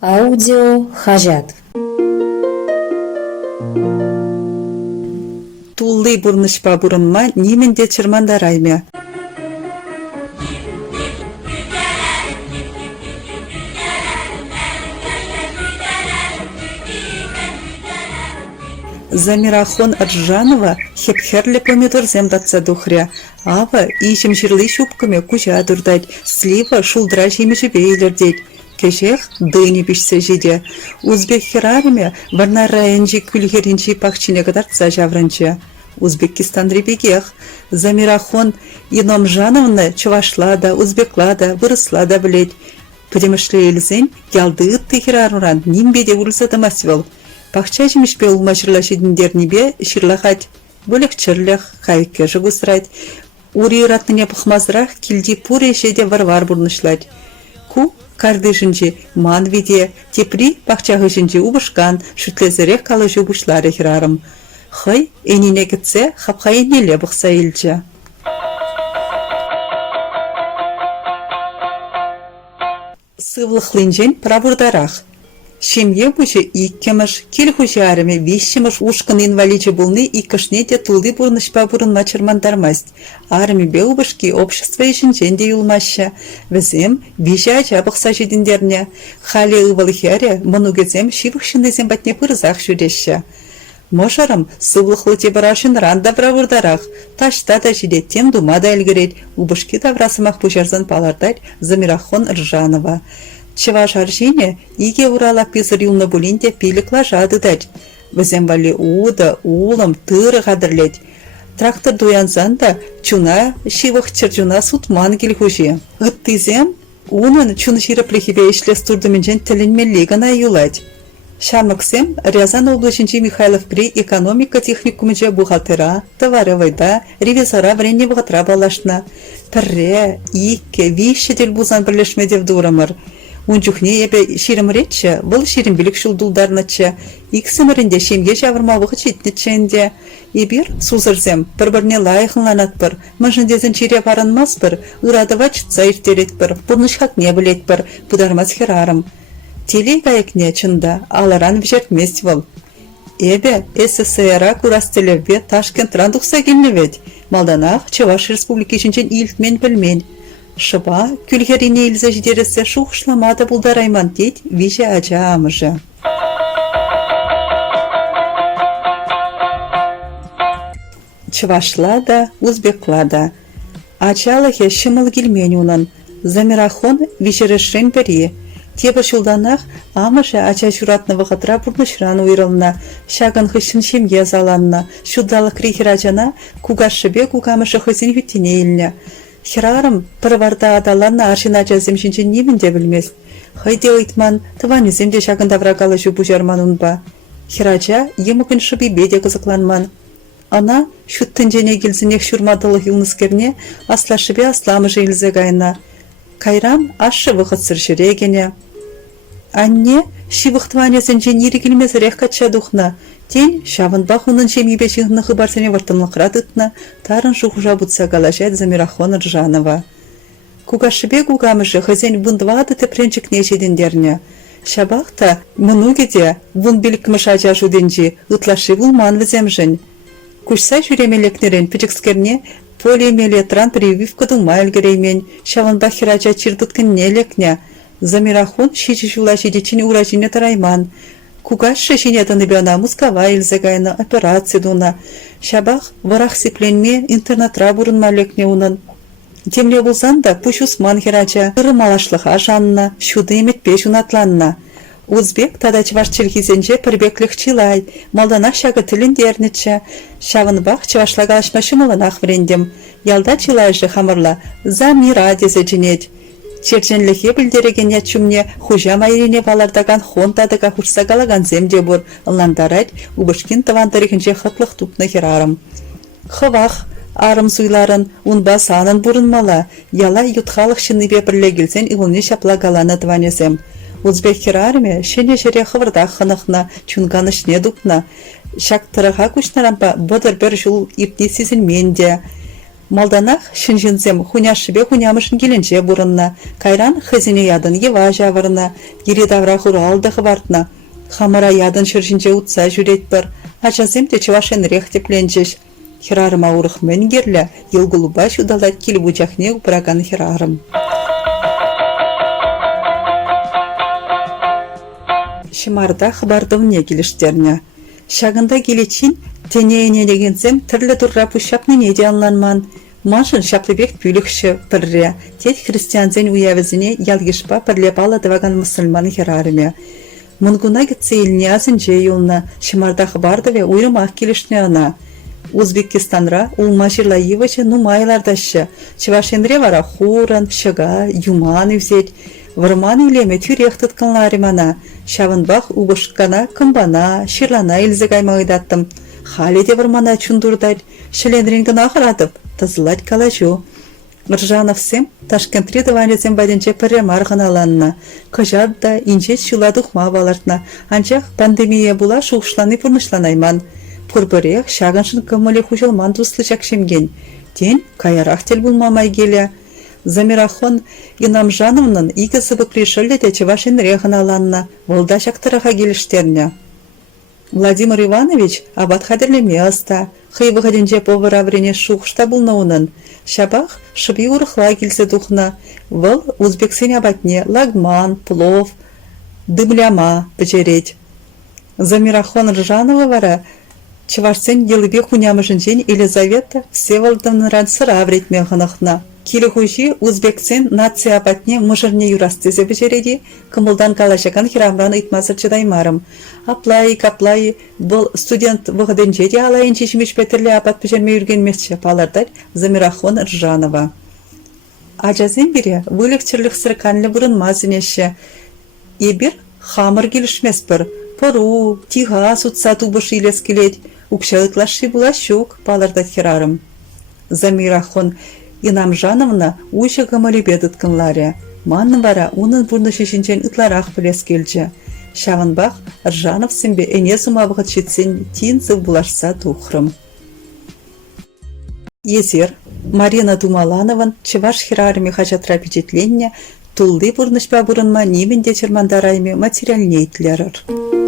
Аудио хажат. Тулли бурнышпа бурынма неменде чырмандарайме. Замирахон Аржанова хепхерле помидор земдатса духря. Ава ишим жирлы шубками куча дурдать, слива шулдра жемеші бейлердеть. Кешех дыни пишсе жиде. Узбек херарме варна районжи күлгеринчи пахчине кадарца жавранча. Узбекистан ребегех. Замирахон Иномжановна чувашлада, узбеклада, вырыслада білет. Пөдемішлі елзен ялды ытты хераруран нимбеде урылсатамасвел. Пахча жемешпе улмашырла шедіндернебе шырлахать. Бөлек чырлях, хайке жығысрать. Ури ратныне пахмазрах килди пуре жеде варвар бурнышлать. Ку кардышынче манвиде, тепри пахчағышынче убышкан, шүтлезерек калыжы бушлары хирарым. Хай, энине кетсе, хапхайнеле бұқса елчі. Сывлықлынжен прабурдарах. Шемье буче иккемыш, кел хужарыме, вишчемыш ушкан инваличе булны иккашне де тулды бурнышпа бурынма чырмандармасть. Арми беубышки общество ешінжен де юлмаща. Візем виже ажабықса жедіндерне. Хали ывалыхере, мұнугезем шивықшындезем батне пырызақ жүреші. Мошарым сывлықлы тебарашын ранда прабурдарах. Ташта да жидеттен думада әлгірет. Убышки таврасымақ пужарзан палардать Замирахон Ржанова. Чеваш аржине иге урала пизыр юлны булинде пиликла жадыдать. Візем вали уда, улым, тыры қадырлет. Трактор дуянзанда чуна шивық чыржуна сутман келхужи. Гыттызем унын чуны жирыплехибе ишлес турдыминжен тілінмелі гана юлать. Шармыксем Рязан облачынчи Михайлов при экономика техникумынче бухгалтера, товаровайда, ревизора вренне бұғытра балашна. Пірре, икке, вишетел бузан бірлешмеде вдурамыр. Унчухне ебе ширимретче, бұл ширимбілік шулдулдарныче, иксімірінде шемге жавырмавығы читніченде. Ебір сузырзем, бір-бірне лайықынланат бір, мұжындезін чире барынмас бір, ұрадыва чытса иртерет бір, бұрнышхак не білет бір, бұдармас херарым. Телей каекне чында, аларан вжертмест вол. Эбе СССР-а курастелеве Ташкент рандықса келневет, малданақ Чеваш республики жінчен илтмен білмен. Шыба күлгерине илзе жидересе шуқшламады бұлдарайман дейд виже ажа амыжы. Чывашлада, узбеклада. Ачалыхе шымыл келмен унан. Замирахон вишерешрен бери. Тепі шулданақ амыжы ача журатны вғытра бұрнышран уйрылна. Шагын хышын шемге заланна. Шудалық крихирачана кугашыбе кугамышы хызин хүттіне еліне. Хирарым пырварда адаларна аршина жазым жинче немінде білмес. Хайде ойтман, тыванеземде шагында врагалы жубу жарманунба. Хирача емігін шыби беде қызықланман. Ана шуттынжене келзінек шурмадылық юныскерне асла шыбе асламыжы илзе гайна. Кайрам ашы вғытсыр жүрегене. Анне шивықтыванезінже нері келмес рехкатша духна. Тен шавынбақ унын жемебе жығынығы барсене вартынлықра дытна, тарын жуғыжа бұтса галажет Замирахон Ржанова. Кугашыбе кугамыжы хызен бұндвады тепренчік нежедіндерне. Шабақта мұнугеде бұн білікміш ажа жуденжі ұтлашы бұлман віземжін. Күшсай жүремелекнерен пічікскерне полиэмиэлетран прививка дума әлгіреймен, шавынбақ хирача чирдыткін нелекне. Замирахон шичі жула жедечін уражине тарайман. Кугаш шешинетаны бяна мускава илзегайна операция дуна. Шабах варах сипленме интернатра бурынма лекне унын. Темле болсан да пуш усман херача ырымалашлыға жанна, шуды еметпе жунатланна. Узбек тада чываш чилхизенже пірбеклік чилай, малданақ шағы тілін дерніче. Шавынбақ чывашлага ашмашымылынақ врендем. Ялда чилайжы хамырла, за мира дезе жинет. Черженліхе білдереген ячумне хужа майрине балардаган хонтадыға хурсагалаган земде бұр, ыландарать убышкин тавандарихінже хытлық тупны херарым. Хывах, арым суйларын, унба санын бұрынмала, яла ютхалық шыныбе бірлегілсен илыны шаплагаланы тванезем. Узбек херарыме шене жере хывырдақ хынықна, чунганышне дупна. Шактырыға күшнарампа бұдыр бір жыл ипнесізін менде. Малданах шинжинзем хуняшыбе хунямышын келенже бурынна, кайран хазине ядын ева жавырына, гиредавра хуралды хвартна, хамара ядын шыржинже утса жүрет бір, ачазем те чывашен рех тепленжеш. Хирарым аурых мәнгерлі, елгулуба шудалат келі бұчақне ұпыраган хирарым. Шымарда хабардывне келіштеріне. Шағында келечин, тенейіне дегенсем түрлі тұрра пұшапны неде анланман. Машын шаплыбек бүлікші пірре, тет христианзен уявізіне ялгишпа пірле баладываган мұсылман хирарыме. Мұнгуна кетсе еліне азынже юлна, шымарда хабардыве уйрымақ келішне ана. Узбекистанра улма жирлайывача нумайлардашы, чывашенре вара хуран, шыга, юман үзет, варман илеме тюрех тұтканларымана, шавынбақ уғышқана, кымбана, ширлана илзі каймағыдаттым. Халеде вармана чундурдать, шеленринген ақыратып, тазылать калажу. Ржановсем Ташкентре даванезем байденче пірремарғын аланна, кажадда инжет шула дұхма балартна, анчақ пандемия була шуғышланы пұрнышланайман. Пұрбірех шағыншын көмілі хұжылман дұслы жақшемген. Ден каярақ тел бұлмамай келі. Замирахон Инамжановның игізі бүкрешілі де чевашын рехын аланна, волда шақтыраға келіштеріне. Владимир Иванович абат хадірлеме аста, хый выходенже повара врене шуғышта бұлнауының. Шабақ шыби ұрықла келсе дұхна, выл узбексен абатне лагман, плов, дымляма печереть. Замирахон Ржанова вара Чывашсен елыбе хунямышын жен Елизавета Всеволодовныран сыра вретме ғынықна. Келі хужи узбексен нация апатне мұжырне юрастызе бежереди, кымылдан калашакан хирамран итмазыр чыдаймарым. Аплайы, бұл студент вғыдын жеде алайын чешімеш петірлі апат бежерме үргенмесші палардар Замирахон Ржанова. Ажазен бире вылектерлік сырканлы бұрын мазынеші. Ебір хамыр келішмес бір, пору, тиға сутса тубыш илес келет, укшалыклашы була щук паларда хирарым. Замирахон Инамжановна уйшы гамали бедытканларе. Манны бара унын бурны шешінчен ытларақ білес келчі. Шавынбақ Ржанов сімбе әне сумабығыт шетсен тинзы булашса тухрым. Езер Марина Думаланован чываш хирарыме хачатра печетленне тулды бурнышпа бурынма немен дечермандарайме материальнейтлерір.